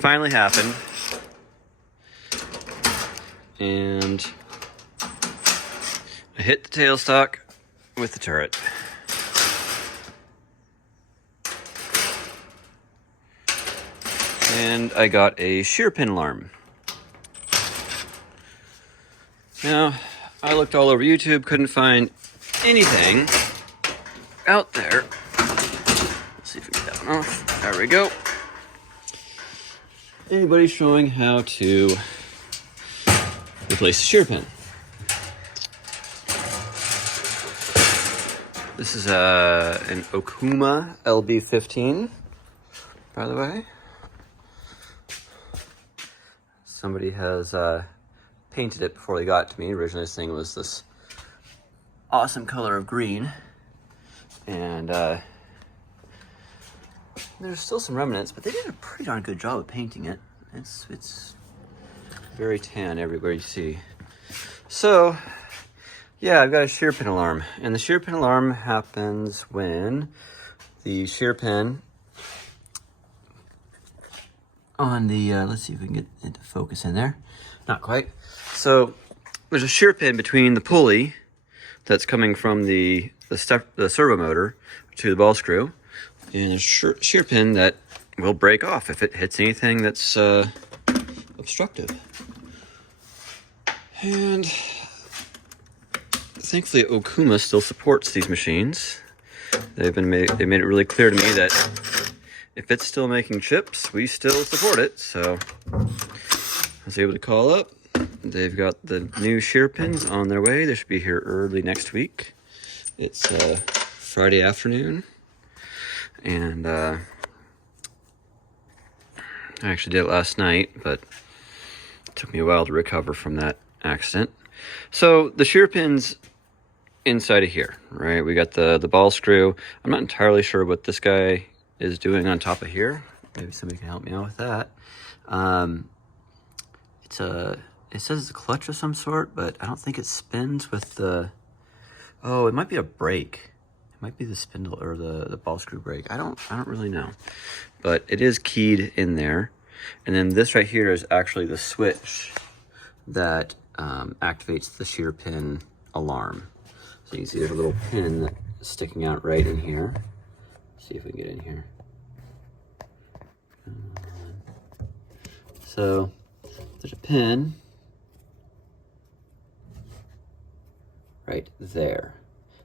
finally happened. And I hit the tailstock with the turret. And I got a shear pin alarm. Now, I looked all over YouTube, couldn't find anything out there. Let's see if we can get that one off. There we go. Anybody showing how to replace the shear pin. This is an Okuma LB-15, by the way. Somebody has painted it before they got it to me. Originally this thing was this awesome color of green. And there's still some remnants, but they did a pretty darn good job of painting it. It's very tan everywhere you see. So, yeah, I've got a shear pin alarm. And the shear pin alarm happens when the shear pin on the, let's see if we can get it to focus in there. Not quite. So, there's a shear pin between the pulley that's coming from the servo motor to the ball screw, and a shear pin that will break off if it hits anything that's obstructive. And thankfully Okuma still supports these machines. They made it really clear to me that if it's still making chips, we still support it. So I was able to call up. They've got the new shear pins on their way. They should be here early next week. It's Friday afternoon, and I actually did it last night, but it took me a while to recover from that accident. So the shear pins inside of here, right? We got the ball screw. I'm not entirely sure what this guy is doing on top of here. Maybe somebody can help me out with that. It says it's a clutch of some sort, but I don't think it spins with the, oh, it might be a brake. It might be the spindle or the ball screw brake. I don't really know, but it is keyed in there. And then this right here is actually the switch that activates the shear pin alarm. So you can see there's a little pin that's sticking out right in here. Let's see if we can get in here. So there's a pin right there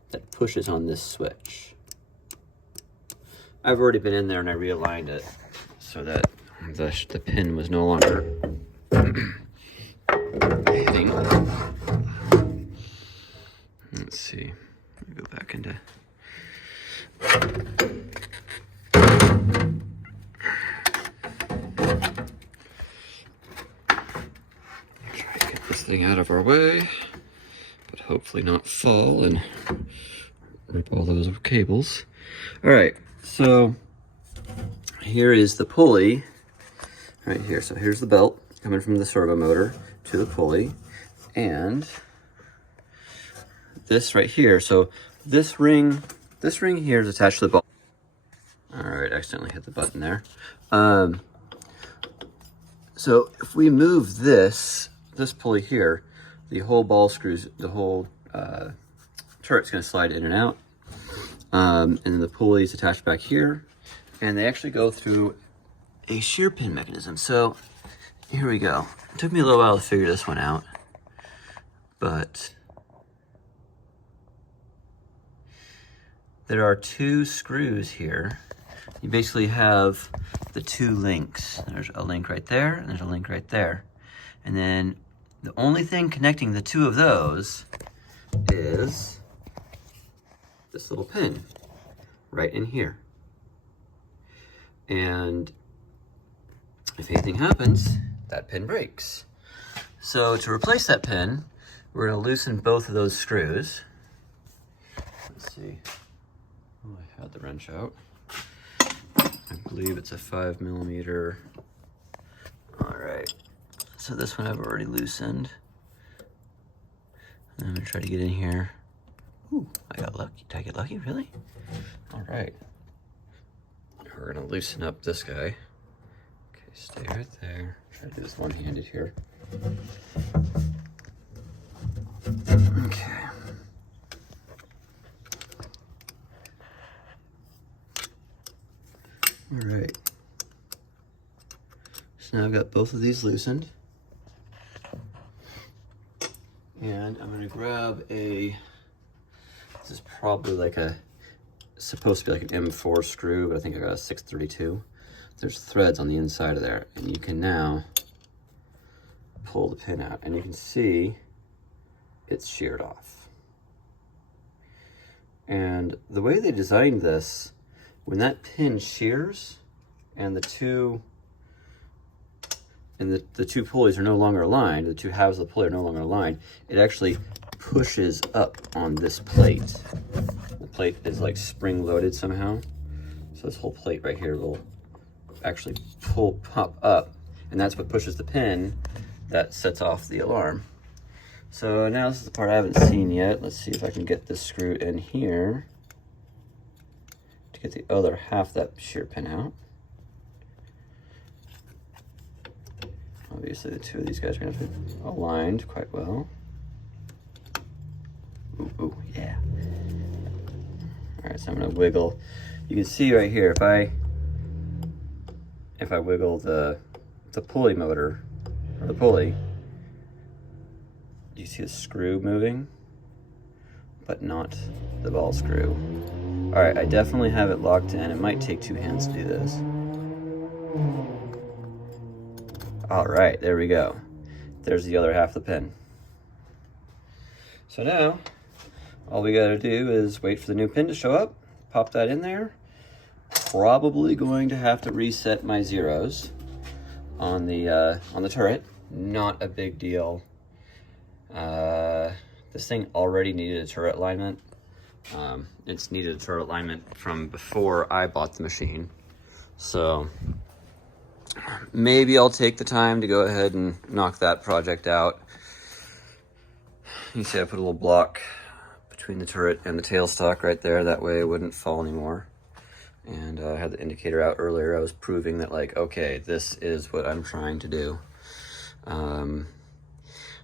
that pushes on this switch. I've already been in there and I realigned it so that the pin was no longer hitting. Let's see. Let me go back into. Try to get this thing out of our way, but hopefully not fall and rip all those cables. All right, so here is the pulley right here. So here's the belt coming from the servo motor to the pulley, and this right here. So this ring here is attached to the ball. All right, accidentally hit the button there. So if we move this pulley here, the whole ball screws, the whole turret's going to slide in and out. And then the pulley's attached back here, and they actually go through a shear pin mechanism. So here we go. It took me a little while to figure this one out, but there are two screws here. You basically have the two links. There's a link right there, and there's a link right there. And then the only thing connecting the two of those is this little pin right in here. And if anything happens, that pin breaks. So to replace that pin, we're going to loosen both of those screws. Let's see. Oh, I had the wrench out. I believe it's a 5mm. All right. So this one I've already loosened. And I'm going to try to get in here. Ooh, I got lucky. Did I get lucky? Really? All right. We're going to loosen up this guy. Okay, Stay right there. Try to do this one-handed here. Okay. All right. So now I've got both of these loosened. And I'm gonna grab this is probably like supposed to be like an M4 screw, but I think I got a 632. There's threads on the inside of there, and you can now pull the pin out, and you can see it's sheared off. And the way they designed this, when that pin shears and the two pulleys are no longer aligned, the two halves of the pulley are no longer aligned, it actually pushes up on this plate. The plate is like spring loaded somehow. So this whole plate right here will actually pop up, and that's what pushes the pin that sets off the alarm. So now this is the part I haven't seen yet. Let's see if I can get this screw in here to get the other half of that shear pin out. Obviously the two of these guys are gonna have to be aligned quite well. Ooh, ooh, yeah. All right, so I'm gonna wiggle. You can see right here, if I wiggle the pulley motor, or the pulley, you see the screw moving, but not the ball screw. All right, I definitely have it locked in. It might take two hands to do this. All right, there we go. There's the other half of the pin. So now, all we gotta do is wait for the new pin to show up, pop that in there. Probably going to have to reset my zeros on the turret. Not a big deal. This thing already needed a turret alignment. It's needed a turret alignment from before I bought the machine. So maybe I'll take the time to go ahead and knock that project out. You see I put a little block between the turret and the tailstock right there. That way it wouldn't fall anymore. And I had the indicator out earlier. I was proving that, like, okay, this is what I'm trying to do.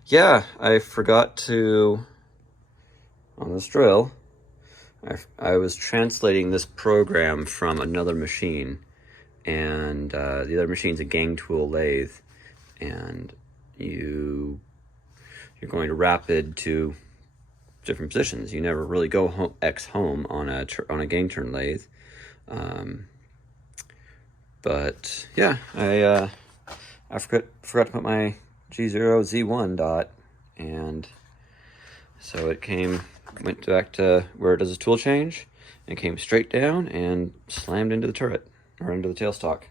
Yeah, I forgot to, on this drill, I was translating this program from another machine. And the other machine's a gang tool lathe. And you're going to rapid to different positions. You never really go home on a gang turn lathe. But yeah, I forgot to put my G0 Z1 dot, and so it went back to where it does a tool change, and came straight down and slammed into the turret, or into the tailstock.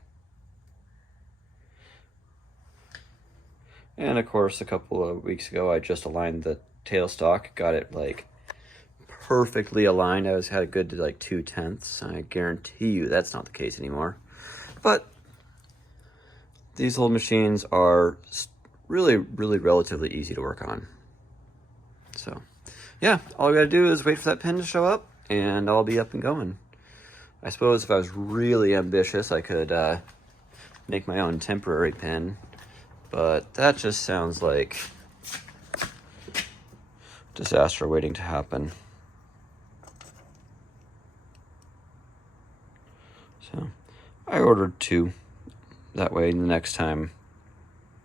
And of course, a couple of weeks ago, I just aligned the tailstock, got it like perfectly aligned. I had a good like 2/10. I guarantee you that's not the case anymore. But these old machines are really, really relatively easy to work on. So yeah, all we gotta do is wait for that pin to show up and I'll be up and going. I suppose if I was really ambitious, I could make my own temporary pin, but that just sounds like disaster waiting to happen. So I ordered 2. That way the next time,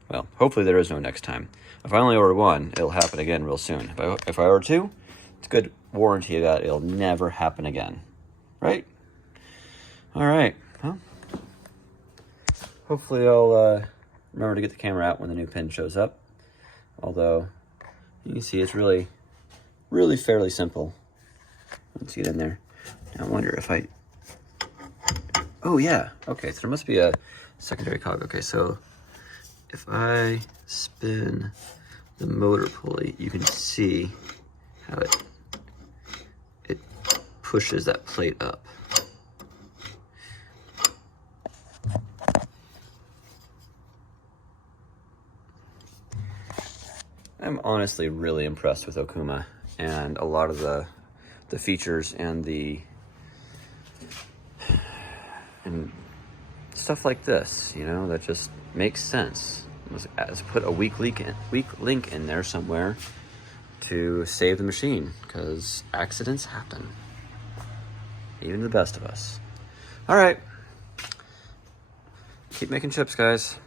well, hopefully there is no next time. If I only order 1, it'll happen again real soon. If I order 2, it's a good warranty that it'll never happen again. Right? All right. Well, hopefully I'll remember to get the camera out when the new pin shows up. Although, you can see it's really, really fairly simple. Let's get in there. Now I wonder if oh yeah, okay, so there must be a secondary cog. Okay, so if I spin the motor pulley, you can see how it pushes that plate up. I'm honestly really impressed with Okuma and a lot of the features and stuff like this, you know, that just makes sense. Let's put a weak link in there somewhere to save the machine, because accidents happen, even to the best of us. All right, keep making chips, guys.